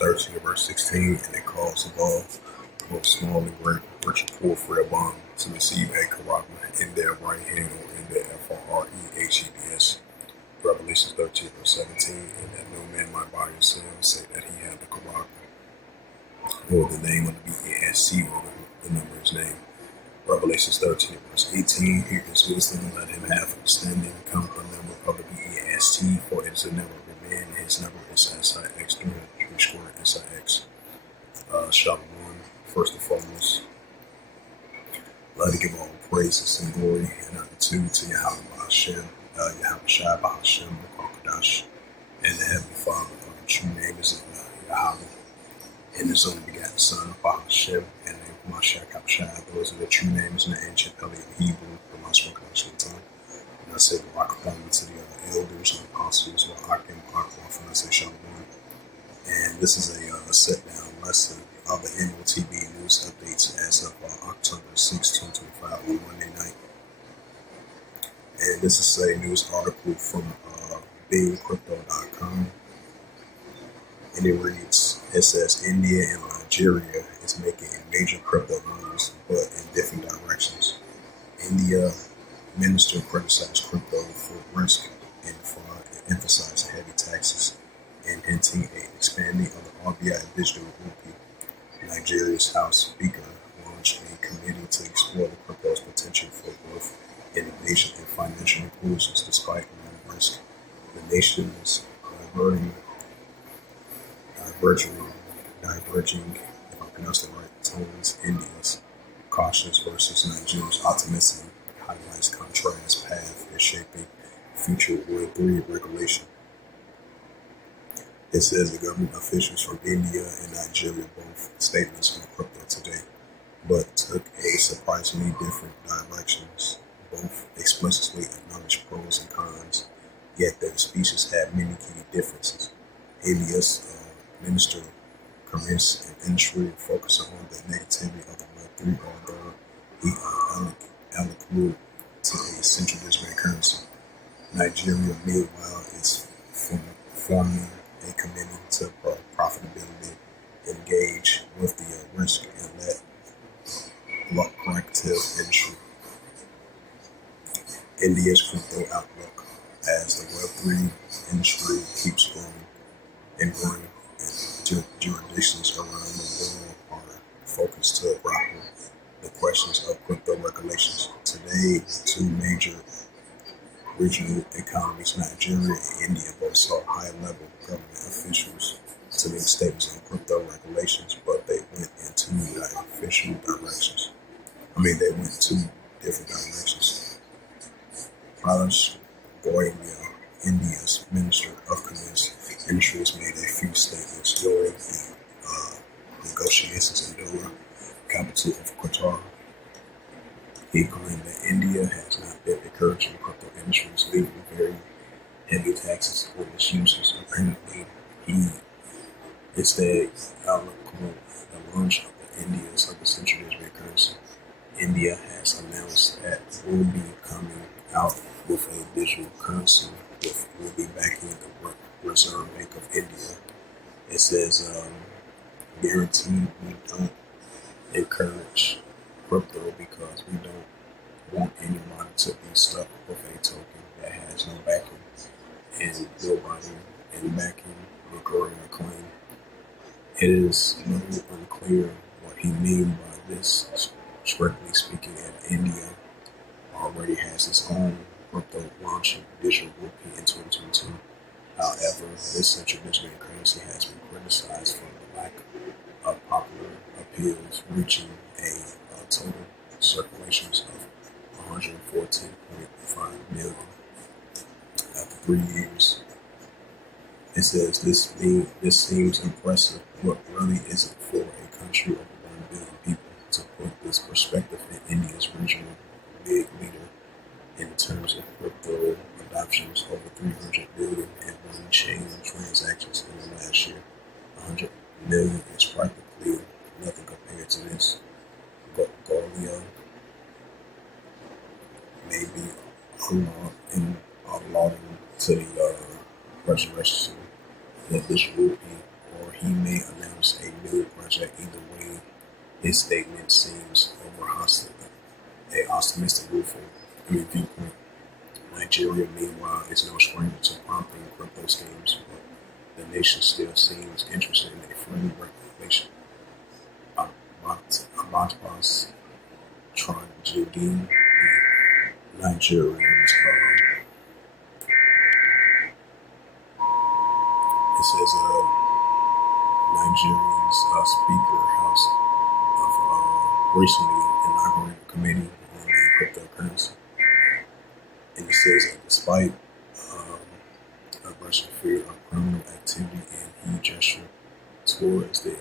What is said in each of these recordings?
Revelations 13, verse 16, and it calls above both small and great, rich and poor for a bond to receive a karagma in their right hand or in their FREHEDS. Revelations 13, verse 17, and that no man might buy or sell, say that he had the karagma, or the name of the BEST, or the number of his name. Revelations 13, verse 18, here is wisdom, let him have understanding, count the number of the BEST, for it is the number of a man, and his number is SIX, 303 square SIX. Shalom, first and foremost, let it give all praises and glory and gratitude to Yahweh Hashem, Yahweh Shai Bahashem, Kodash, and the Heavenly Father. The true name is Yahweh, and his only begotten Son, Bahashem, and the Mashiach Shai. Those are the true names in the ancient Paleo Hebrew, the Mashiach tongue. And I say Barak to the elders and apostles, Akim, Akwaf, and I say Shalom. And this is a sit-down lesson of the M.O.T.B news updates as of October 6, 2025 on Monday night. And this is a news article from BigCrypto.com. And it reads, it says, India and Nigeria is making major crypto moves, but in different directions. India minister criticized crypto for risk and fraud and emphasized heavy taxes and hinting at expanding of the RBI digital rupee. Nigeria's House Speaker launched a committee to explore the crypto's potential for growth, innovation, and financial inclusions despite known risk. The nation is diverging, if I pronounce the right tones. India's cautious versus Nigeria's optimism highlights contrast path in shaping future Web3 regulation. It says the government officials from India and Nigeria both statements on crypto today, but took a surprisingly different directions. Both explicitly acknowledged pros and cons, yet their speeches had many key differences. India's Minister of Commerce and Industry focused on the negativity of the Web3, although he alluded to a central digital currency. Nigeria, meanwhile, is forming a committee to profitability, engage with the risk, and let lucrative industry. India's crypto outlook as the Web3 industry keeps growing and growing, and jurisdictions around the world are focused to grapple the questions of crypto regulations. Today, two major regional economies, Nigeria and India, both saw high-level government officials to make statements on crypto regulations, but they went in two different directions. Pradesh Goyal, India's Minister of Commerce and Industries, made a few statements during the negotiations in Doha, capital of Qatar. He claimed that India has not been encouraging crypto industries, leaving very heavy taxes on its users. Apparently, he instead outlined the launch of the India's of the central digital currency. India has announced that it will be coming out with a digital currency, which will be backing the Reserve Bank of India. It says, guaranteed we don't encourage crypto because we don't want anybody to be stuck with a token that has no backing and nobody in backing recording a claim. It is a little unclear what he means by this. Strictly speaking, India already has its own crypto launching digital rupee in 2022. However, this central digital currency has been criticized for the lack of popular appeals, reaching a total circulations of 114.5 million after 3 years. It says this seems impressive, but really isn't for a country of 1 billion people. To put this perspective, in India's regional big leader in terms of crypto adoptions, over 300 billion in on-chain transactions in the last year. 100 million is practically nothing compared to this. Golia may be allotting to the resurrection the digital rupee, or he may announce a new project. Either way, his statement seems over hostile, a optimistic viewpoint. Nigeria, meanwhile, is no stranger to prompting crypto schemes, but the nation still seems interested in a friendly regulation. Abbas Tragedin, the Nigerians, it says Nigerians Speaker House of recently inaugurated a committee on cryptocurrency, and it says that despite Russian fear of criminal activity and he gestured towards the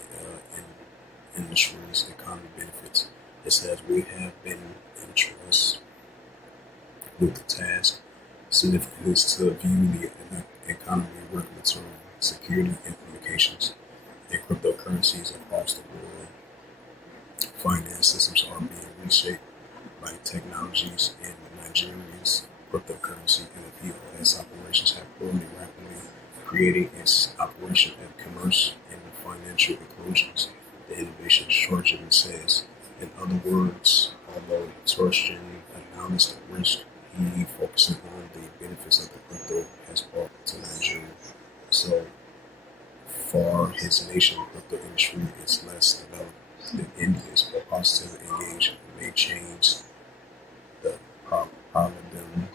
industry's economic benefits. It says we have been entrusted with the task significantly to view the economy, regulatory, security implications, and cryptocurrencies across the world. Finance systems are being reshaped by technologies, and Nigeria's cryptocurrency and POS operations have grown rapidly, creating its operation of commerce and financial inclusions. The innovation strategy says, in other words, although Torsten acknowledged the risk, he focusing on the benefits of the crypto has brought to Nigeria. So far, his nation crypto industry is less developed than India's, but positive engagement may change the paradigm.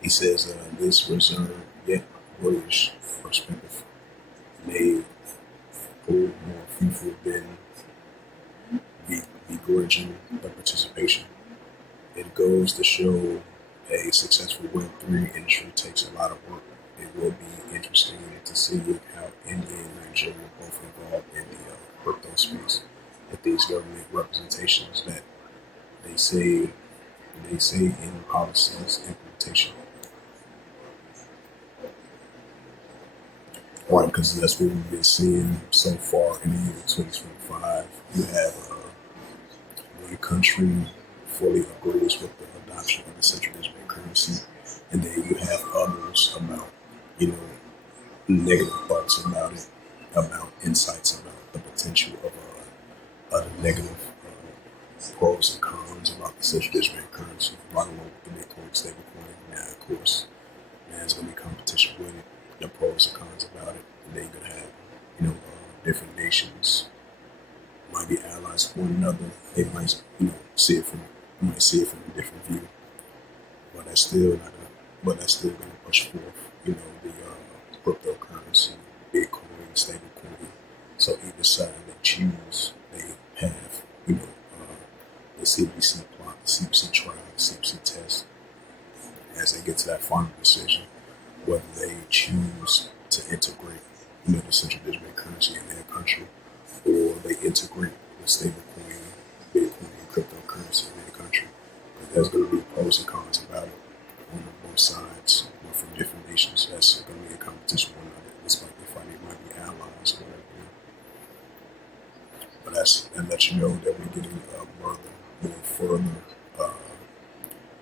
He says this reserved yet bullish perspective may prove more fruitful than begrudging the participation. It goes to show a successful Web3 industry takes a lot of work. It will be interesting to see how India and Nigeria both involved in the crypto space with these government representations that they say in policies implementation. Right, because that's what we've been seeing so far in the year 2025. You have one country fully agrees with the adoption of the central digital currency, and then you have others about, negative thoughts about it, about insights about the potential of the negative pros and cons about the central digital currency, right along with the Bitcoin stablecoin. Now, of course, there's going to be competition with it, the pros and cons about it, and then you're going to have, different nations might be allies with one another. They might, see it from a different view, but that's still not gonna, going to push forth, the cryptocurrency, Bitcoin, stablecoin. So either side they choose, they have, the CBC plot, the CBC trial, the CBC test, as they get to that final decision, whether they choose to integrate, the central digital currency in their country, or they integrate the stablecoin, Bitcoin, and cryptocurrency in their country. But there's going to be pros and cons about it on both sides, from different nations. That's going to be a competition with one another, despite the fact they might be allies or whatever. But that lets you know that we're getting more further,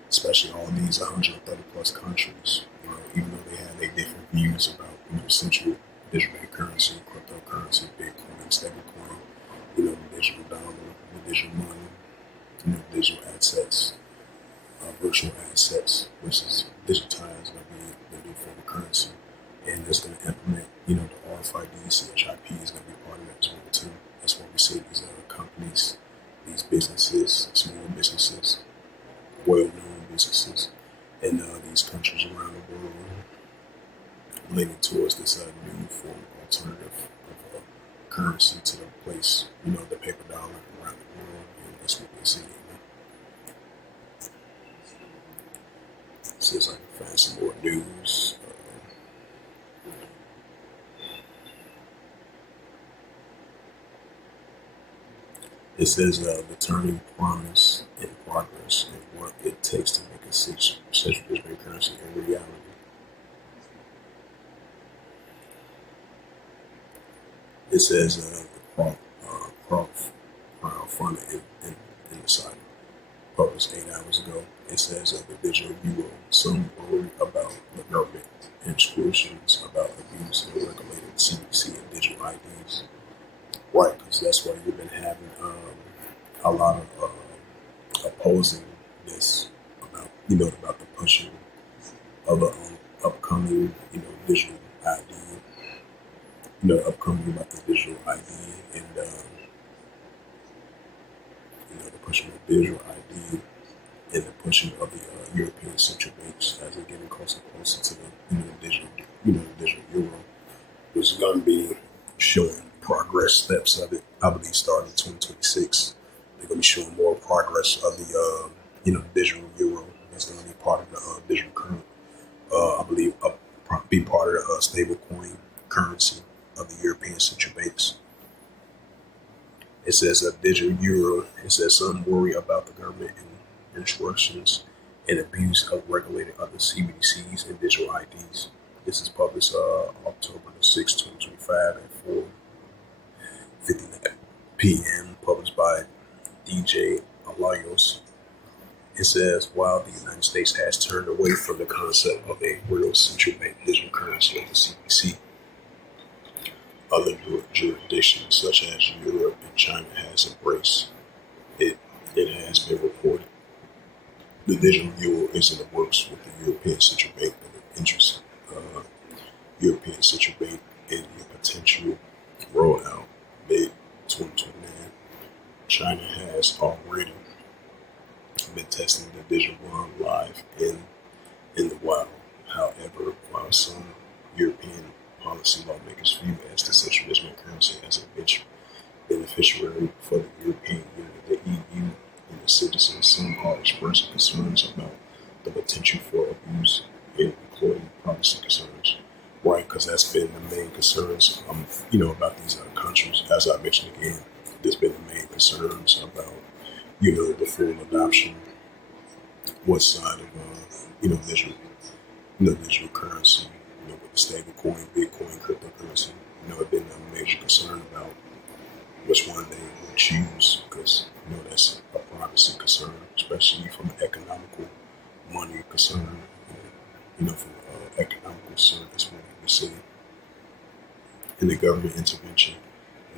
especially all these 130 plus countries. Even though they have their different views about central digital currency, cryptocurrency, Bitcoin, stablecoin, the digital dollar, the digital money, digital assets, virtual assets, which is digitized going to be the new form of currency, and it's going to implement, the RFID, CHIP is going to be part of that as well too. That's why we see these companies, these businesses, small businesses, well-known businesses, in these countries around the world, leaning towards this new form of alternative of currency to the place, the paper dollar around the world, and that's what we see. Says I can find some more news. It says the turning promise in progress and what it takes to make a central digital currency a reality. It says crowdfunding in the site published 8 hours ago. It says the digital bureau, some worry about the government intrusions, about abuse and right? Because that's why you've been having a lot of opposing this about about the pushing of the upcoming digital ID, upcoming about the digital ID and the pushing of digital ID and the pushing of the European central banks as they're getting closer and closer to the the digital euro, which is going to be showing progress steps of it. I believe starting in 2026, they're going to be showing more progress of the digital euro. That's going to be part of the digital currency. I believe be part of the stable coin currency of the European central banks. It says a digital euro. It says some worry about the government and instructions and abuse of regulated other CBDCs and digital IDs. This is published October the 6th, 2025 at 4:59 p.m. Published by DJ Alayos. It says, while the United States has turned away from the concept of a real central bank digital currency of the CBDC, other jurisdictions such as Europe and China has embraced it. It has been reported the digital euro is in the works with the European Central Bank and the interest European Central Bank in the potential rollout mid-2029. China has already been testing the digital yuan live in the wild. However, while some European policy lawmakers view as the central digital currency as a beneficiary for the European Union, the EU, and the citizens, some are expressing concerns about the potential for abuse, including privacy concerns. Why? Because that's been the main concerns, about these other countries. As I mentioned again, there's been the main concerns about, the full adoption, what side of, digital, digital currency, with the stable coin, Bitcoin, cryptocurrency, it's been a major concern about which one they would choose, because, that's a privacy concern, especially from an economical money concern, from economical concern, that's what we see in the government intervention.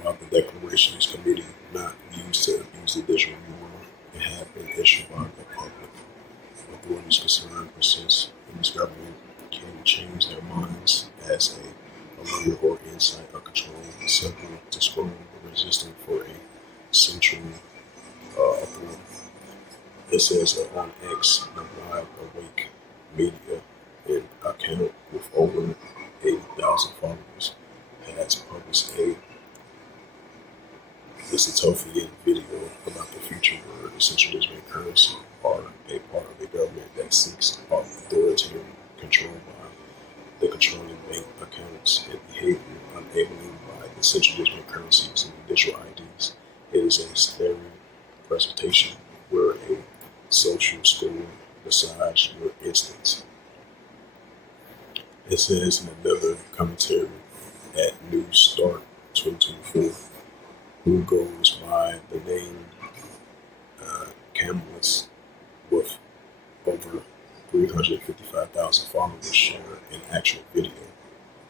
While the declarations committee not used to abuse the digital euro, it had been issued by the public. Authorities concerned persist, and this government can change their minds as a lawyer or insight or control the several to scroll the resistant for a central authority. It says on X, the Live Awake Media, an account with over 80,000 followers, has published a dystopian video about the future where the central digital currency are a part of the government that seeks authoritarian control by the controlling bank accounts and behavior, enabling by the central digital currencies and digital IDs. It is a staring presentation where a social score decides your instance. It says in another commentary at New Start 2024, who goes by the name Camelus with over 355,000 followers, share an actual video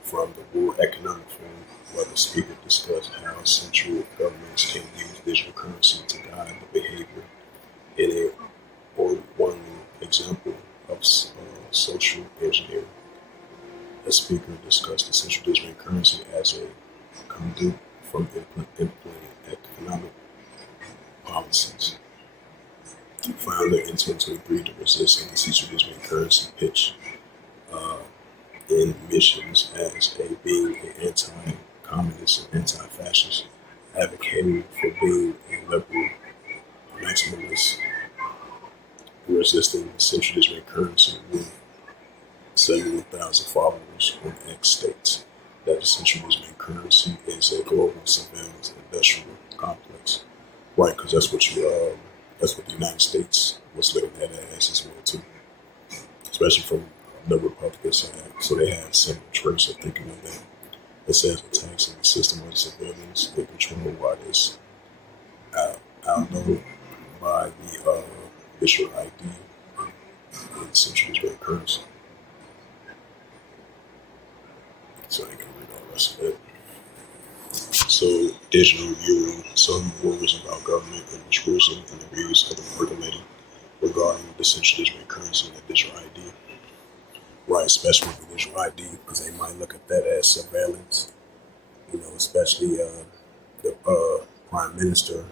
from the World Economic Forum where the speaker discussed how central governments can use digital currency to guide the behavior in a one example of social engineering. The speaker discussed the central digital currency as a conduit from implementing economic policies. Founder in 2023 to resist the central digital currency pitch in missions as a being an anti-communist and anti-fascist, advocating for being a liberal maximalist, resisting the central digital currency with 71,000 followers on X states that the central digital currency is a global surveillance industrial complex. Right, because that's what the United States was looking at as well too, especially from the Republican side. So they have several traits of thinking of that. It says attacks on the system of surveillance and control by this outlaw by the digital ID and central digital currency. So I ain't gonna read all the rest of it. So digital euro. So he worries about government administration and the views of the regulator regarding the central digital currency and the digital ID. Right, especially with the digital ID, because they might look at that as surveillance. Especially the Prime Minister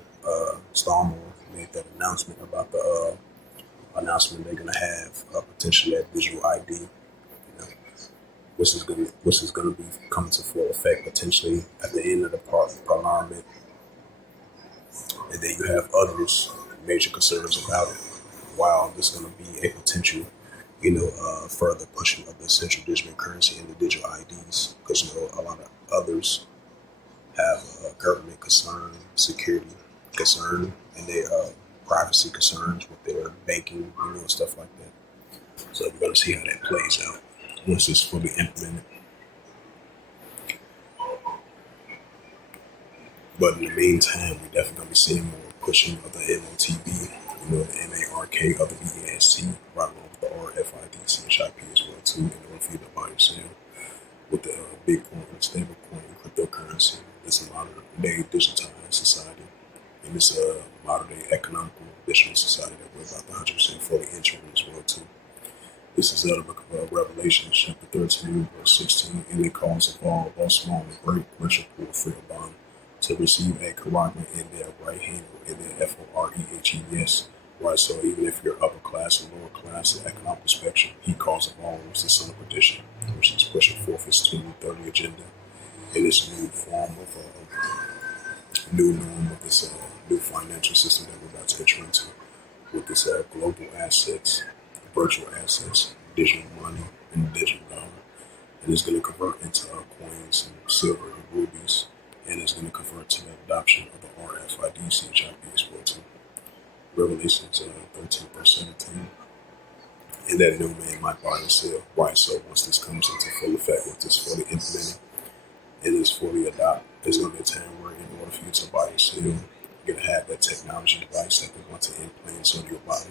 Starmer made that announcement about the announcement they're gonna have potentially that digital ID, which is gonna be coming to full effect potentially at the end of the parliament, and then you have others major concerns about it. While there's gonna be a potential, further pushing of the central digital currency and the digital IDs, because a lot of others have government concern, security concern, and their privacy concerns with their banking, stuff like that. So we're going to see how that plays out once it's fully implemented. But in the meantime, we're definitely going to be seeing more pushing of the M.O.T.B, the M.A.R.K of the BEST, right along with the RFID, CHIP as well too, in order for you to buy and sell with the Bitcoin, stablecoin, cryptocurrency. It's a modern day digitized society, and it's a modern day economical digital society that we're about 100% fully entering as well too. This is out of the book of Revelation, chapter 13, verse 16, and it calls upon all small and great, rich or poor, free or bond, to receive a karaka in their right hand or in their FOREHES. Right, so even if you're upper class or lower class, the economic spectrum, he calls upon all the son of perdition, which is pushing forth his 2030 agenda in this new form of new norm of this new financial system that we're about to enter into with this global assets, virtual assets, digital money, and digital dollar. And it's going to convert into coins and silver and rubies, and it's going to convert to the adoption of the RFID CHIP as well too. Revelations 13 verse 17. And that no man might buy or sell. Right, so once this comes into full effect, once it's fully implemented, it is fully adopted. There's going to be a time where in order for you to buy or sell, you're going to have that technology device that they want to implant on your body.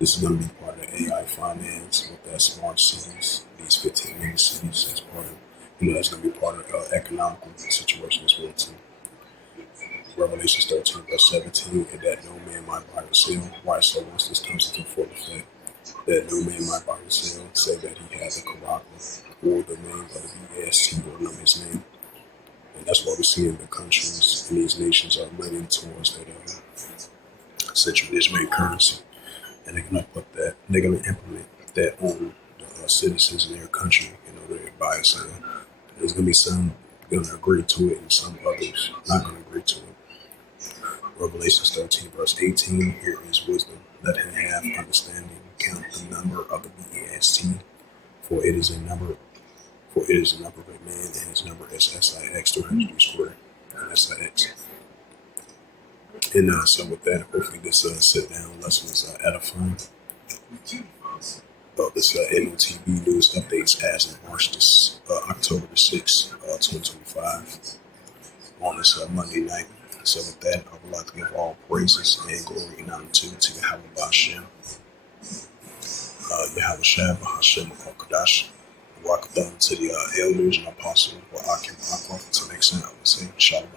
This is going to be part of the AI finance with that smart cities, these 15 million cities as part of, that's going to be part of the economical situation as well too. Revelations 13 verse 17, and that no man might buy or sell. Right, so once this comes into full effect, that no man might buy or sell, say that he has a karaka or the name of the BST or number his name. And that's why we're seeing the countries and these nations are leaning towards that central digital currency. And they're gonna put that, they're gonna implement that on the citizens in their country, their buy and sell. There's gonna be some gonna agree to it and some others not gonna agree to it. Revelations 13 verse 18, here is wisdom. Let him have understanding, count the number of the BEST, for it is a number of a man, and his number is SIX 200 squared, and SIX. And so with that, hopefully this sit-down lesson is edifying. This M.O.T.B news updates as of October the 6th, 2025, on this Monday night. So with that, I would like to give all praises and glory and honor to Yahweh Bashem, Yahweh Shah, Bahashem, Kadash. Welcome to the elders and apostles for Akim Akwa. To the next time, I would say Shalom.